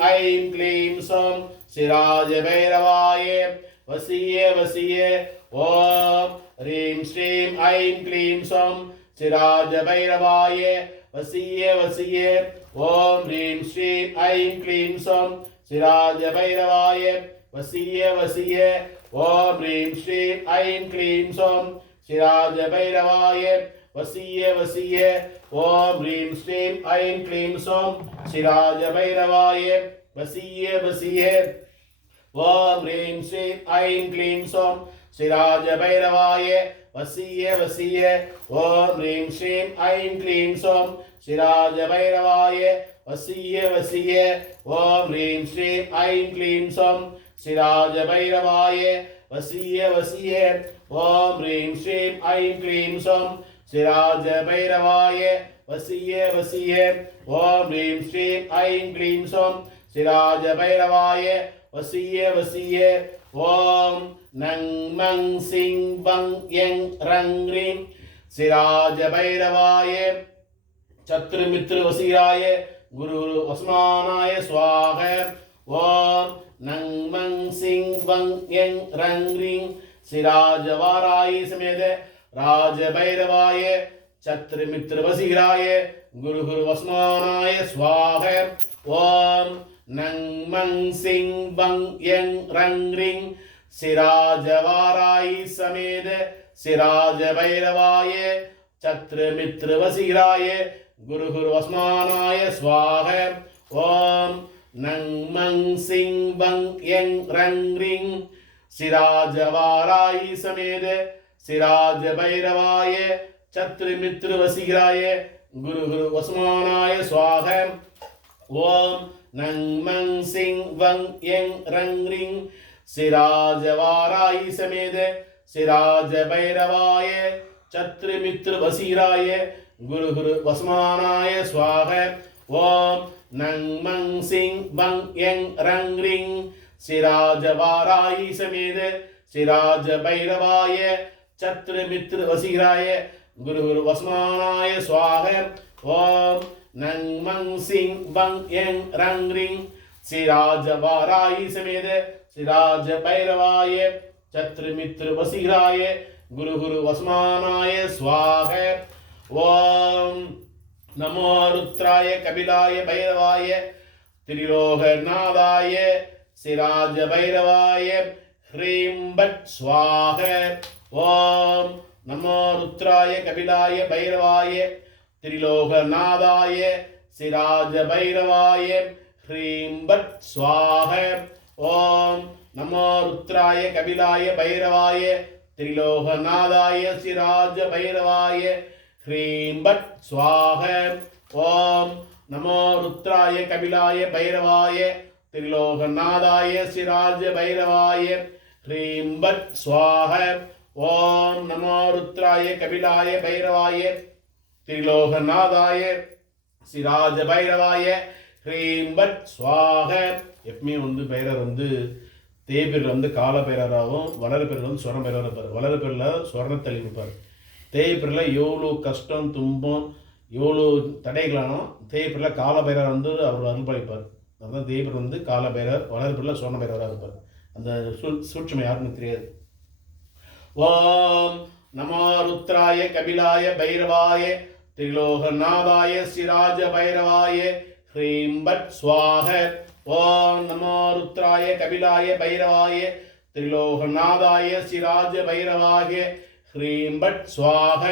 ऐं क्लीं सौं शिराजभैरवाय। वसीये वसीये। ॐ ह्रीं श्रीं ऐं क्लीं सौं शिराजभैरवाय। वसीये वसीये। ॐ ह्रीं श्रीं ऐं क्लीं सौं शिराजभैरवाय। वसीये वसीये। ॐ ह्रीं श्रीं ऐं क्लीं सौं शिराजभैरवाय। वसीये वसीये। ॐ ह्रीं श्रीं ऐं क्लीं सौं शिराजभैरवाय वसीये वसीये। ॐ ह्रीं श्रीं ऐं क्लीं सौं शिराजभैरवाय वसीये वसीये। ॐ ह्रीं श्रीं ऐं क्लीं सौं शिराजभैरवाय वसीये वसीये। ॐ ह्रीं श्रीं ऐं क्लीं सौं शिराजभैरवाय वसीये वसीये। ॐ ह्रीं श्रीं ऐं क्लीं सौं சிராஜ பைரவாய வசிய வசிய. ஓம் ஹ்ரீம் ஸ்ரீம் ஐம் க்ரீம் சோம். சிராஜ பைரவாய வசிய வசிய. ஓம் நங் மங் சிங் வங் யங் ரங் ஹ்ரீம் சிராஜ பைரவாய சத்ரு மித்ரு வசீராய குரு வசுமானாய சுவாக. ஓம் நங் மங் சிங் வங் யங் ரங் ஹ்ரீம் சிராஜ வாராயி சமேத ராஜபைரவாய சத்ருமித்ருவசிகராய குரு குரு வஸ்மானாய சுவாக. ஓம் நங் மங் சிங் பங் யங் ரங் ரிங். சிராஜவாராய் சமேத சிராஜ பைரவாய சத்ருமித்ருவசிகராய குரு குரு வஸ்மானாய சுவாக. ஓம் நங் மங் சிங் பங் யங் ரங் ரிங். சிராஜவாராய் சமேத சிராஜ பைரவாய சத்ரு மித்ரு வசிகராய குரு குரு வசுமானாய சுவாக. ஓம் நங் மங் சிங் வங் எங் ரங் ரிங். சிராஜ வாராயி சமேத சிராஜ பைரவாய சத்ரு மித்ரு வசீராய குரு குரு வசுமானாய சுவாக. ஓம் நங் மங் சிங் வங் எங் ரங் ரிங். சிராஜ வாராயி சமேத சிராஜ பைரவாய சத்ருமித்ருவசீகராய குரு வஸ்மானாய சுவாக. ஓம் நங் மங் சிங் வங் எங் ரங் ரிங். ஸ்ரீராஜ வாராயி சமேத. ஸ்ரீராஜ பைரவாய. சத்ருமித்ருவசீகராய குரு குரு வஸ்மானாய சுவாக. ஓம் நமோ ருத்ராய கபிலாய பைரவாய. திரிலோகநாதாய ஸ்ரீராஜ பைரவாய. ஹ்ரீம் பட் ஸ்வாக ஓம் நமோ ருத்ராய கபிலாய பைரவாய திரிலோகநாதாய சிராஜ பைரவாய ஹ்ரீம் பட் ஸ்வாக ஓம் நமோ ருத்ராய கபிலாய பைரவாய திரிலோகநாதாய சிராஜ பைரவாய ஹ்ரீம் பட் ஸ்வாக ஓம் நமோ ருத்ராய கபிலாய பைரவாய திரிலோகநாதாய சிராஜ பைரவாய ह्रीं भट् स्वाह ॐ नमो रुद्राय कपिलाय भैरवाय त्रिलोकनाथाय சிராஜபைரவாய ஹ்ரீம் பட் ஸ்வாக எப்பவுமே வந்து பைரவர் வந்து தேய்பிரில் வந்து கால பைரவராகவும் வளர்பிரில் வந்து சொரண பைரவர் இருப்பார் வளர்பிரில் சொரணத்தள்ளி நிற்பார் தேய்பிரில் எவ்வளோ கஷ்டம் துன்பம் எவ்வளோ தடைகளானோ தேய்பிரில் கால பைரவர் வந்து அவர் அருள்பளிப்பார் அதுதான் தேய்பிர் வந்து கால பைரவர் வளர்பிரில் சொர்ண பைரவராக இருப்பார் அந்த சூ சூட்சம் யாருன்னு தெரியாது ஓம் நமோ ருத்ராய கபிலாய பைரவாய திரிலோகநாதாய சிராஜ பைரவாய ஹ்ரீம் பட் சுவாக ஓம் நமோ ருத்ராய கபிலாய பைரவாய திரிலோகநாதாய சிராஜ பைரவாய ஹ்ரீம் பட் சுவாக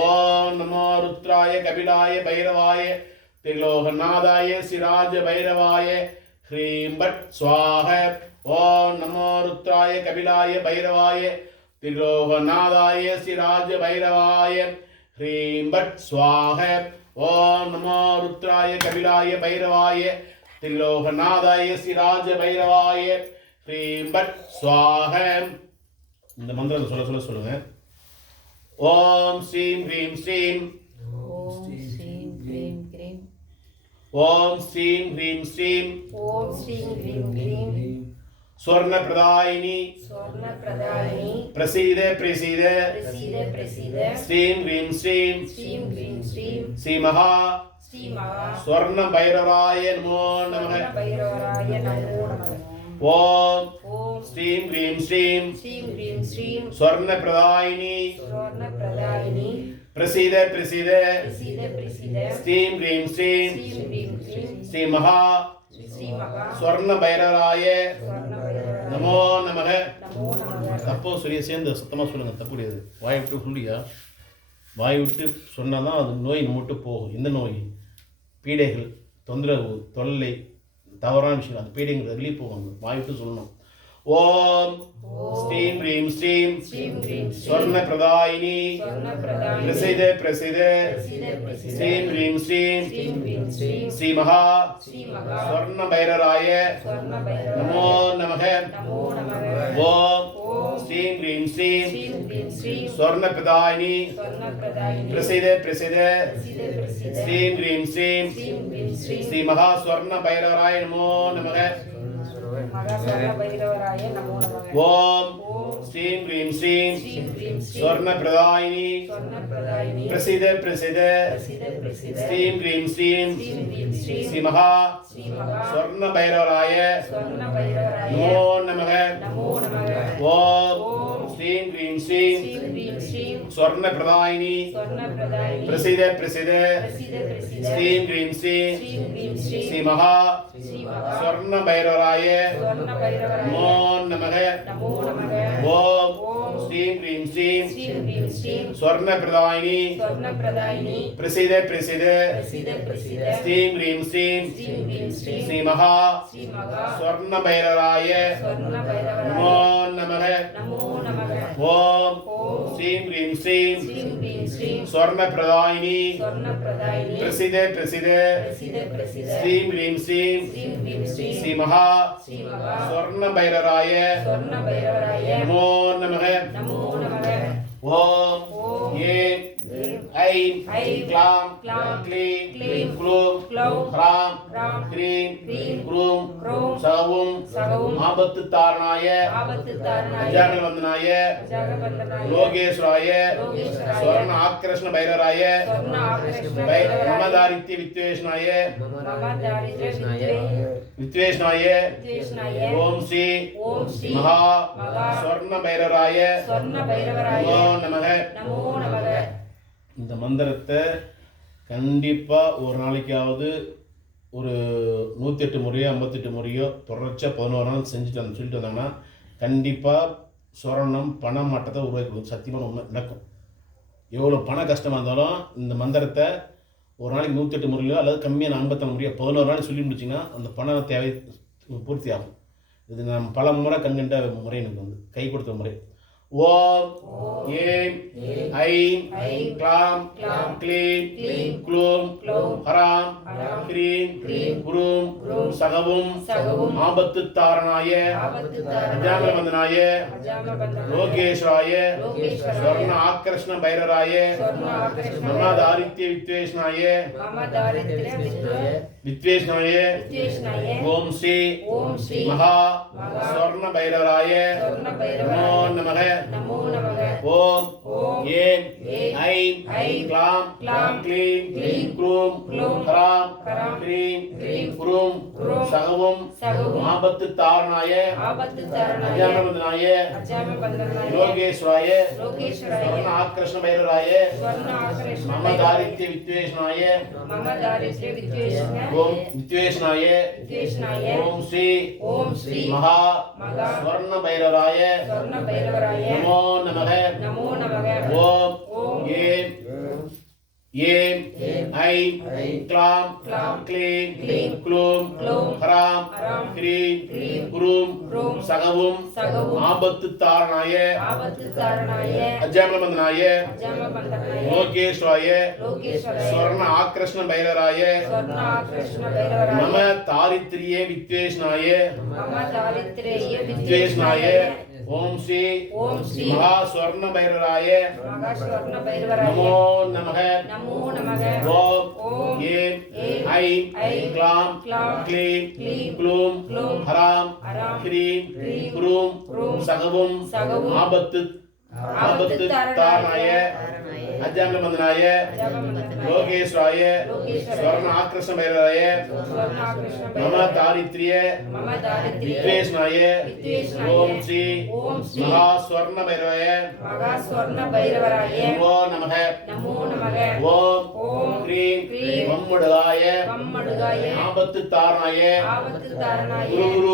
ஓம் நமோ ருத்ராய கபிலாய பைரவாய திரிலோகநாதாய சிராஜ பைரவாய ஹ்ரீம் பட் சுவாக ஓம் நமோ ருத்ராய கபிலாய பைரவாய திரோகநாதாய சிராஜ பைரவாய ஹ்ரீம் பட் சுவாக ஓம் நமோ ருத்ராய கபிலாய பைரவாய திரிலோகநாதாய சிராஜ பைரவாய ஹ்ரீம் பட் சுவாக இந்த மந்திரத்தை சொல்ல சொல்ல சொல்லுங்க. ஓம் ஸ்ரீம் ஹ்ரீம் ஸ்ரீம். ஓம் ஸ்ரீம் ஹ்ரீம் ஸ்ரீம். ஓம் ஸ்ரீம் ஹ்ரீம் ஹ்ரீம். स्वर्ण प्रदायिनी स्वर्ण प्रदायिनी प्रसीदे प्रसीदे प्रसीदे प्रसीदे श्रीम ग्रीम श्रीम श्रीम ग्रीम श्रीम श्री महा श्री महा स्वर्ण भैरवाय नमो नमः भैरवाय नमो नमः ओम ओम श्रीम ग्रीम श्रीम श्रीम ग्रीम श्रीम स्वर्ण प्रदायिनी स्वर्ण प्रदायिनी प्रसीदे प्रसीदे प्रसीदे प्रसीदे श्रीम ग्रीम श्रीम श्रीम ग्रीम श्रीम श्री महा श्री महा स्वर्ण भैरवाय स्वर्ण நமோ நமக. நமோ நமக தப்போ சரியா சேர்ந்து சத்தமாக சொல்லுங்க தப்பு கிடையாது. வாய் விட்டு சொல்லியா வாய் விட்டு சொன்னால் தான் அது நோய் நம்மட்டு போகும். எந்த நோய்? பீடைகள் தொந்தரவு தொல்லை தவறான விஷயம் அந்த பீடைங்கிறது வெளியே போகும் வாய் விட்டு சொல்லணும். ஓம் ஸ்ரீம் ஹ்ரீம் ஸ்ரீம் ஸ்வர்ண பிரதாயினி பிரசித பிரசித ஸ்ரீம் ஹ்ரீம் ஸ்ரீம் ஸ்ரீ மகா ஸ்வர்ண பைரராய நமோ நமோ ஸ்ரீம் ஸ்வர்ண பிரதாயினி ஸ்வர்ண பிரதாயினி பிரசித பிரசித. பிரசித பிரசித. ஸ்ரீம் ஹ்ரீம் ஸ்ரீம். ஸ்ரீம் ஸ்ரீம். ஸ்ரீ மகா. ஸ்வர்ண பைரவராய நமோ நமக. மகா ஸ்வர்ண பைரவராய நமோ நமக. ஓம். ஓம். ஸ்ரீம் ஸ்ரீம் ஸ்ரீம் ஸ்ரீம் ஸ்வர்ண பிரதாயினி ஸ்வர்ண பிரதாயினி பிரசித பிரசித பிரசித பிரசித ஸ்ரீம் ஹ்ரீம் ஸ்ரீம் ஸ்ரீம் ஹ்ரீம் ஸ்ரீம் ஸ்ரீ மகா ஸ்ரீ மகா ஸ்வர்ண பைரவராய ஸ்வர்ண பைரவராய நமோ நமக நமோ நமக ஓம் ஓம் ஸ்ரீம் ஹ்ரீம் ஸ்ரீம் ஸ்ரீம் ஹ்ரீம் ஸ்ரீம் ஸ்வர்ண பிரதாயினி ஆபத்து தாரணாய ஜாகபந்தனாய லோகேஸ்வராய லோகேஸ்வராய ஸ்வர்ண ஆகர்ஷ்ண பை- பைரவராய மமதாரித்ய வித்வேஷ்ணாய வித்வேஷ்ணாய ஓம் ஸ்ரீ மகா ஸ்வர்ண பைரவராய நமோ நமக. நமோ நமக. இந்த மந்திரத்தை கண்டிப்பாக ஒரு நாளைக்காவது ஒரு நூற்றெட்டு முறையோ ஐம்பத்தெட்டு முறையோ தொடர்ச்சியாக பதினோரு நாள் செஞ்சுட்டு வந்து சொல்லிட்டு வந்தாங்கன்னா கண்டிப்பாக சொரணம் பண மாட்டத்தை உருவாக்கி கொடுக்கும் சத்தியமான உண்மை நடக்கும். எவ்வளோ பண கஷ்டமாக இருந்தாலும் இந்த மந்திரத்தை ஒரு நாளைக்கு நூற்றெட்டு முறையிலோ அல்லது கம்மியான ஐம்பத்தாறு முறையோ பதினோரு நாள் சொல்லி முடிச்சிங்கன்னா அந்த பண தேவை பூர்த்தி ஆகும் இது நம்ம பல முறை கண்கண்ட முறை எனக்கு வந்து கை கொடுத்த முறை. ஓம் ஏம் ஐம் க்ளாம் க்ளாம் க்ளீம் ஹராம் ஹராம் க்ரீம் சகவும் ஆபத்து தாரணாய அஜாமபந்தனாய லோகேஸ்வராய ஸ்வர்ண ஆக்கிருஷ்ண பைரராய மமதாரித்ய வித்வேஷ்ணாய வித்வேஷ்ணாய ஓம் ஸ்ரீ மகா ஸ்வர்ண பைரவராய நமோ நமக. நமோ நமக ஓம் ஓம் ஏம் ஐம் ஐம் க்ளாம் க்ளாம் க்ளீம் க்ரீம் க்ரீம் குரும் குரும் சகவும் ஆபத்து தாரணாய அஜாமபந்தனாய லோகேஸ்வராய ஸ்வர்ண ஆக்கிருஷ்ண பைரராய ஸ்வர்ண ஆகர்ஷ்ண மம தாரித்ய வித்வேஷ்ண ஓம் வித்வேஷ்ணாய ஓம் ஸ்ரீ ஓம் ஸ்ரீ மகா மகா ஸ்வர்ண பைரராய ஸ்வர்ண பைரவராய நமோ நமக நமோ நமக. ஓம் ஓம். ஏம் ஏம் ஐம் க்ளாம். க்ளாம். க்ளீம். க்ளீம். க்ளூம். க்ளூம். ஹராம். ஹராம். க்ரீம் க்ரீம் குரும். குரும். சகவும். சகவும். ஆபத்து தாரணாய அஜாமபந்தனாய லோகேஸ்வராய ஸ்வர்ண பைரராய ஆகர்ஷ்ண வித்வேஷ்ணாய. மம தாரித்ரேய வித்வேஷ்ணாய. வித்வேஷ்ணாய. ஓம் ஸ்ரீ ஓம் ஸ்ரீ மகா ஸ்வர்ண பைரவராய நமோ நமக. நமோ நமக. ஓம் ஓம் ஏம் ஐம் க்ளாம் க்ளாம் க்ளீம் க்ளீம் க்ளூம் க்ளூம் ஹராம் ஹராம் க்ரீம் சகவும் ஆபத்து ஆபத்து தாரணாய அஜாமிலமந்தனாய லோகேஸ்வராய ஸ்வர்ண ஆக்ரஷ பைரவராய ஸ்வர்ணாகிருஷ்ண மம தாரித்ரிய வித்வேஷ்ணாய ஓம் ஸ்ரீ மகா ஸ்வர்ண பைரவாய மகா ஸ்வர்ண பைரவராய நமோ நமக. நமோ நமக. ஓம் ஓம் க்ரீம் க்ரீம் மம்முடுகாய மம்மடுகாய ஆபத்து தாரணாய ஆபத்து தாரணாய குரு குரு